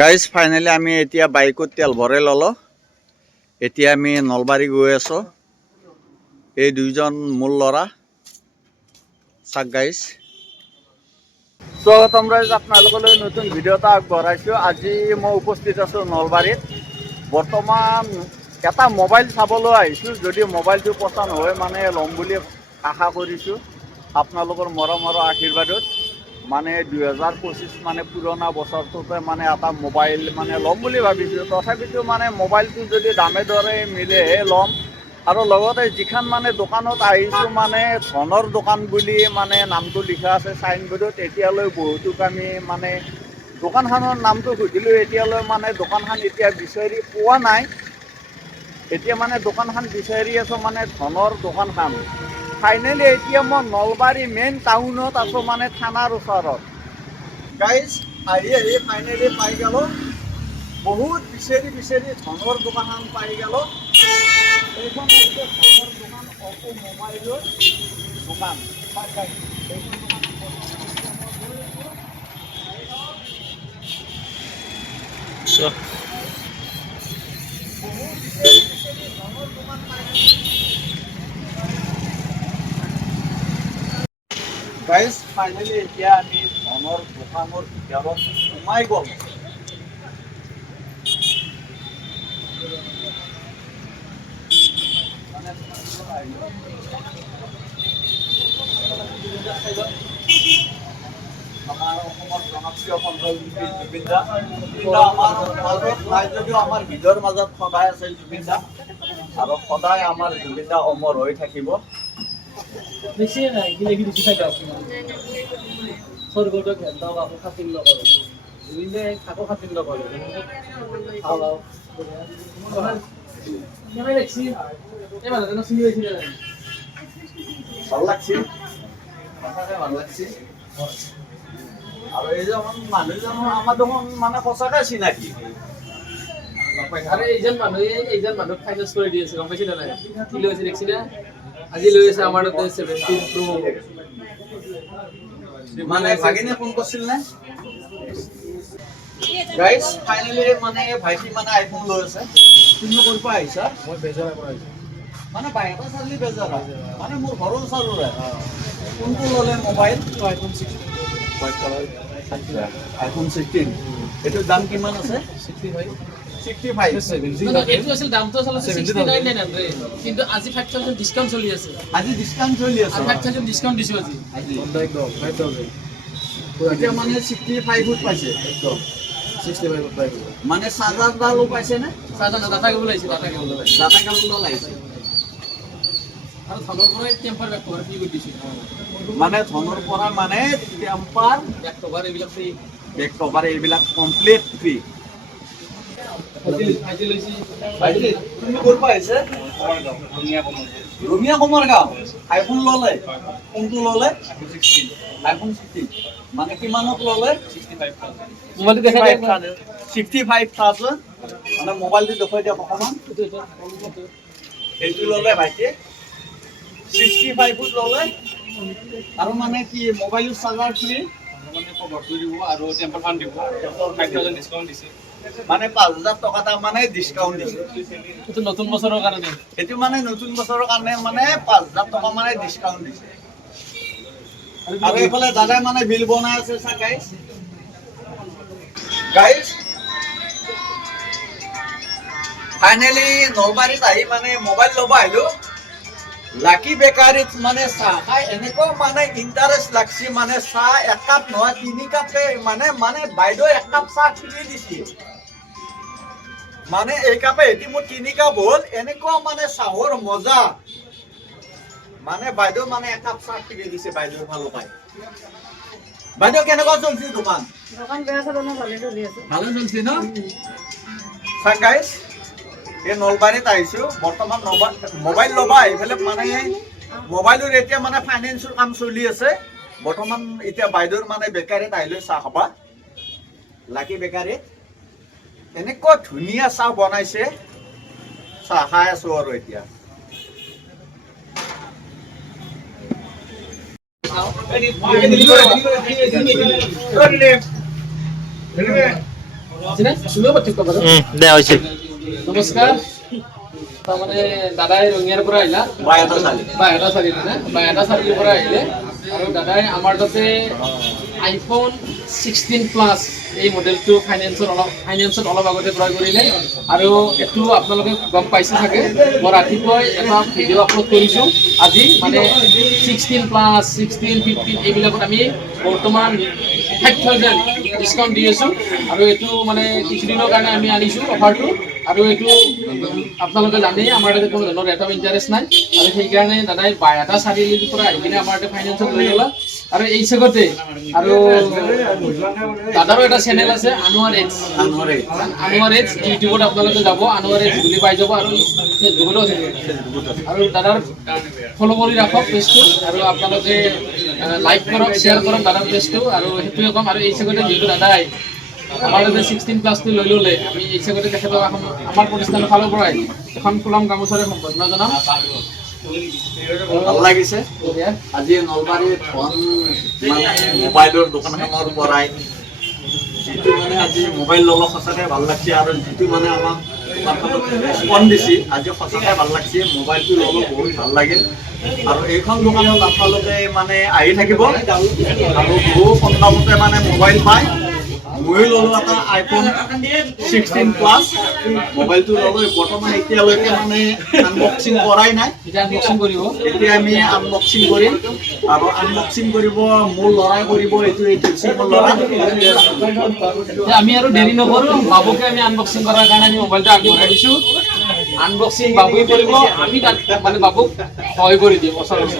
Guys finally আমি এতিয়া বাইকত তেল ভৰাই ল'লোঁ। এতিয়া আমি নলবাৰী গৈ আছোঁ। এই দুইজন মোৰ ল'ৰা চাক গাইজ। স্বাগতম ৰাইজ, আপোনালোকলৈ নতুন ভিডিঅ' এটা আগবঢ়াইছোঁ। আজি মই উপস্থিত আছোঁ নলবাৰীত। বৰ্তমান এটা মোবাইল চাবলৈ আহিছোঁ। যদি মোবাইলটো পচন্দ হয় মানে ল'ম বুলি আশা কৰিছোঁ আপোনালোকৰ মৰমৰ আশীৰ্বাদত। মানে 2025 মানে পুৰণা বছৰটোতে মানে এটা মোবাইল মানে ল'ম বুলি ভাবিছোঁ। তথাপিতো মানে মোবাইলটো যদি দামে দৰে মিলেহে ল'ম। আৰু লগতে যিখন মানে দোকানত আহিছোঁ মানে ধনৰ দোকান বুলি মানে নামটো লিখা আছে চাইনবোৰ্ডত। এতিয়ালৈ বহুতোক আমি মানে দোকানখনৰ নামটো সুধিলোঁ, এতিয়ালৈ মানে দোকানখন এতিয়া বিচাৰি পোৱা নাই। এতিয়া মানে দোকানখন বিচাৰি আছোঁ মানে ধনৰ দোকানখন। ফাইনেলি এতিয়া মই নলবাৰী মেইন টাউনত আছোঁ, মানে থানাৰ ওচৰত। গাইজ আহি ফাইনেলি পাই গ'লোঁ। বহুত বিচাৰি ধনৰ দোকানখন পাই গ'লোঁ। এইখন হৈছে ধনৰ দোকান, অপো মোবাইলৰ দোকান। এইখন দোকান গাইজ ফাইনেলি এতিয়া আমি ধনৰ দোকানৰ ভিতৰত সোমাই গ'লোঁ। আমাৰ অসমৰ জনপ্ৰিয় কণ্ঠশিল্পী জুবিন দা। আমাৰ মাজত নাই যদিও আমাৰ হৃদয়ৰ মাজত সদায় আছে জুবিন দা, আৰু সদায় আমাৰ জুবিন দা অমৰ হৈ থাকিব। ভাল লাগছে, ভাল লাগছে। আৰু এইজন মানুহজনো আমাৰ দেখোন মানে সঁচাকে চিনাকি। আৰে এইজন মানুহ ফাইনেন্স কৰি দি আছে, গম পাইছে না নাই? কি লৈ আছে দেখছি না? আজি লৈ আছে আমাৰ তাতে 17 Pro। মানে ভাগিনে ফোন কৰিছিল নে? গাইজ ফাইনেলি মানে ভাইটি মানে আইফোন লৈ আছে। তুমি ক'ৰ পৰা আহিছা? মই বেজাৰৰ পৰা আহিছো। মানে বাহিৰৰ চালি বেজাৰা, মানে মোৰ ঘৰৰ ওচৰৰে। কোনটো ল'লে mobile? IPhone 16 white colour. IPhone 16। এইটোৰ দাম কিমান আছে? 65। 65। এইটো আছিল দামটো আছিল 69,900, কিন্তু আজি 5,000 ডিসকাউন্ট চলি আছে। আজি ডিসকাউন্ট চলি আছে। 5,000 ডিসকাউন্ট দিছো আজি। একদম 5,000। এতিয়া মানে 65 ফুট পাইছে একদম। 65 পাই গ'ল। মানে চাৰ্জাৰডালো পাইছে নে? সাদা ডাটা কেবল আহিছে, ডাটা কেবল। ডাটা কেবল আহিছে। আৰু ধনৰ পৰাই টেম্পাৰ বেক কভাৰ ফ্ৰী কৰি দিছে। মানে ধনৰ পৰা মানে টেম্পাৰ বেক কভাৰ এইবিলাক ফ্ৰী। বেক কভাৰ এইবিলাক কমপ্লিট ফ্ৰী। আজি লৈছি। ভাইটি তুমি ক'ৰ পৰা আহিছে? ৰঙিয়া কমৰগাঁও। আইফোন ল'লে? কোনটো ল'লে? আইফোন 16। মানে কিমানত ল'লে? 65,000। মোবাইলটো দেখাই দিয়া 65,000। মানে মোবাইলটো দেখুৱাই দিয়ক অকণমান। এইটো ল'লে ভাইটি 65 ফুট ল'লে। আৰু মানে কি মোবাইলৰ চাৰ্জাৰ ফ্ৰী, মানে কভাৰটো দিব আৰু টেম্পাৰ ফান দিব। 5,000 ডিসকাউন্ট দিছে। মানে 5,000 টকা এটা মানে ডিছকাউণ্ট দিছে। এইটো নতুন বছৰৰ কাৰণে। এইটো মানে নতুন বছৰৰ কাৰণে মানে 5,000 টকা মানে ডিছকাউণ্ট দিছে। আৰু এইফালে দাদাই মানে বিল বনাই আছে চা গাইজ। গাইজ ফাইনেলি নলবাৰীত আহি মানে মোবাইল ল'ব আহিলোঁ। লাকি বেকাৰীত মানে চাহ খাই এনেকুৱা মানে ইণ্টাৰেষ্ট লাগছি, মানে চাহ একাপ নহয় 3 কাপে মানে বাইদেউ 1 কাপ চাহ ফ্ৰী দিছে। মানে এই কাপে এটি মোৰ 3 কাপ হ'ল। এনেকুৱা মানে চাহৰ মজা, মানে বাইদেউ মানে 1 কাপ চাহ ফ্ৰী দিছে বাইদেউৰ ফালৰ পৰাই। বাইদেউ কেনেকুৱা চলছে দোকান? দোকান বেয়া চলে না ভালে চলি আছে। ভালে চলছে ন? চাক গাইজ এই নলবাৰীত আহিছোঁ। বৰ্তমান মোবাইল ল'বা এইফালে মানে মোবাইলৰ এতিয়া মানে ফাইনেন্সৰ কাম চলি আছে। বৰ্তমান এতিয়া বাইদেউৰ মানে বেকাৰীত আহিলোঁ চাহ খাবা, লাকি বেকাৰীত। এনেকুৱা ধুনীয়া চাহ বনাইছে, চাহ খাই আছোঁ আৰু এতিয়া। তুমিও পাৰ্থক্য বাৰু দে হৈছিল নমস্কাৰ তাৰমানে দাদাই ৰঙিয়াৰ পৰা আহিলা বাইহাটা চাৰিআলি না বাইহাটা চাৰিআলিৰ পৰা আহিলে আৰু দাদাই আমাৰ তাতে আইফোন 16 প্লাছ এই মডেলটো ফাইনেন্সত অলপ আগতে ক্ৰয় কৰিলে আৰু এইটো আপোনালোকে গম পাইছে চাগে মই ৰাতিপুৱাই এটা ভিডিঅ' আপলোড কৰিছোঁ আজি মানে 16 প্লাছ 16 15 এইবিলাকত আমি বৰ্তমান 5,000 ডিছকাউণ্ট দি আছোঁ আৰু এইটো মানে কিছুদিনৰ কাৰণে আমি আনিছোঁ অফাৰটো আৰু এইটো আপোনালোকে জানেই আমাৰ তাতে কোনো ধৰণৰ ৰেট অফ ইণ্টাৰেষ্ট নাই আৰু সেইকাৰণে দাদাই বাইহাটা চাৰিআলিৰ পৰা আহি কিনে আমাৰ তাতে ফাইনেন্সত লৈ ল'লা আৰু এই চেগতে আৰু দাদাৰো এটা চেনেল আছে আনোৱাৰ এডছ ইউটিউবত আপোনালোকে যাব আনোৱাৰ এডছ বুলি পাই যাব আৰু ফেচবুকতো আছে আৰু দাদাৰ ফ'ল' কৰি ৰাখক পেজটো আৰু আপোনালোকে লাইক কৰক শ্বেয়াৰ কৰক দাদাৰ পেজটো আৰু সেইটোৱে ক'ম আৰু এই চেগতে যিহেতু দাদাই আমাৰ তাতে 16 প্লাছটো লৈ ল'লে আমি এই চেগতে তেখেতক আমাৰ প্ৰতিষ্ঠানৰ ফালৰ পৰাই এখন ফুলাম গামোচাৰে সম্বৰ্ধনা জনাম ভাল লাগিছে আজি নলবাৰীত ধন মানে মোবাইলৰ দোকানখনৰ পৰাই যিটো মানে আজি মোবাইল ল'ব সঁচাকৈ ভাল লাগছে আৰু যিটো মানে আমাক ৰেচপন্স দিছে আজি সঁচাকৈ ভাল লাগছে মোবাইলটো ল'ব বহুত ভাল লাগিল আৰু এইখন দোকানত আপোনালোকে মানে আহি থাকিব আৰু বহু কম দামতে মানে মোবাইল পায় মই ল'লোঁ এটা আইফোন 16 প্লাছ মোবাইলটো ল'লোঁ বৰ্তমান এতিয়ালৈকে মানে আনবক্সিং কৰাই নাই আনবক্সিং কৰিব এতিয়া আমি আনবক্সিং কৰিম আৰু আনবক্সিং কৰিব মোৰ ল'ৰাই কৰিব এইটো মোৰ ল'ৰা আমি আৰু দেৰি নকৰোঁ বাবুকে আমি আনবক্সিং কৰাৰ কাৰণে আমি মোবাইলটো আগবঢ়াই দিছোঁ আনবক্সিং বাবুৱে কৰিব আমি তাত মানে বাবুক সহায় কৰি দিম ওচৰত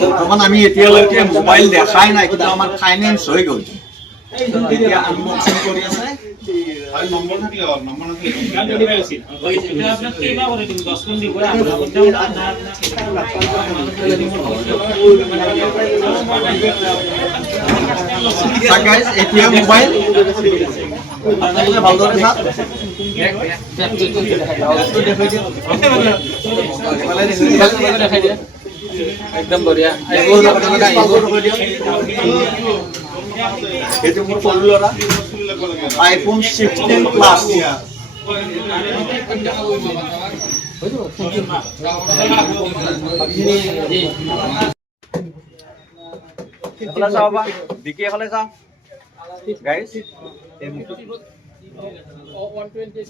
বৰ্তমান আমি এতিয়ালৈকে মোবাইল দেখাই নাই কিন্তু আমাৰ ফাইনেন্স হৈ গ'ল এতিয়া আনবক্সিং কৰি আছে এতিয়া মোবাইল আপোনালোকে ভালদৰে চাওক একদম বঢ়িয়া এইটো মোৰ সৰু ল'ৰা আইফোন 16 প্লাছ চাবা বিকি এফালে চাওঁ গাইজ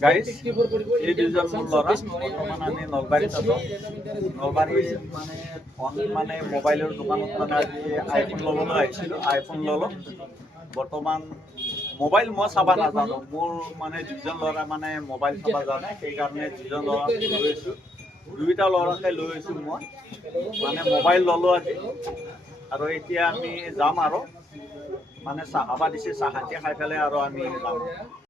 গাইজ এই দুজন মোৰ ল'ৰা বৰ্তমান আমি নলবাৰীত আছোঁ নলবাৰীত মানে মোবাইলৰ দোকানত মানে আজি আইফোন ল'বলৈ আহিছিলোঁ আইফোন ল'লোঁ বৰ্তমান মোবাইল মই চাব নাজানো মোৰ মানে দুজন ল'ৰা মানে মোবাইল চাব জানে সেইকাৰণে দুজন ল'ৰা লৈ আছোঁ দুইটা ল'ৰাকে লৈ আছোঁ মই মানে মোবাইল ল'লোঁ আজি আৰু এতিয়া আমি যাম আৰু মানে চাহ খাব দিছে চাহ খাই পেলাই আৰু আমি যাম